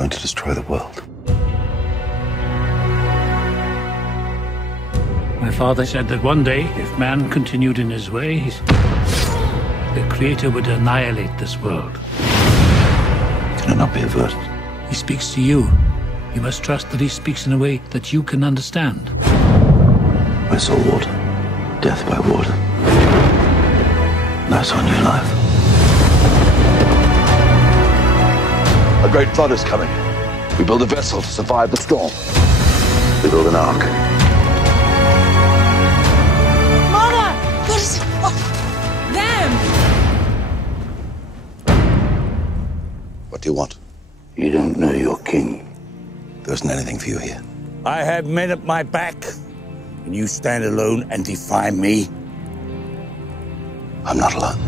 going to destroy the world. My father said that one day, if man continued in his ways, the Creator would annihilate this world. Can it not be averted? He speaks to you. You must trust that he speaks in a way that you can understand. I saw water, death by water. And I saw new life. A great flood is coming. We build a vessel to survive the storm. We build an ark. Mama! What is... What? Them! What do you want? You don't know your king. There isn't anything for you here. I have men at my back, and you stand alone and defy me? I'm not alone.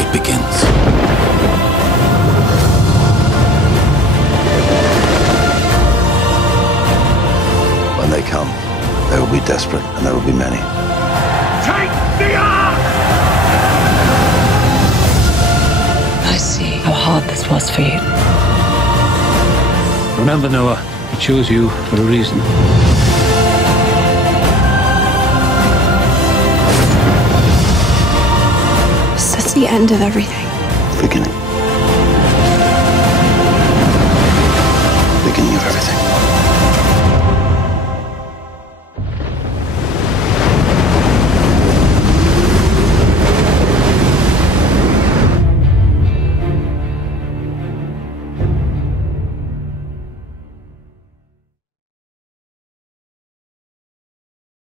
It begins. When they come, they will be desperate, and there will be many. Take the ark! I see how hard this was for you. Remember, Noah, he chose you for a reason. Is this the end of everything? Beginning. Beginning of everything.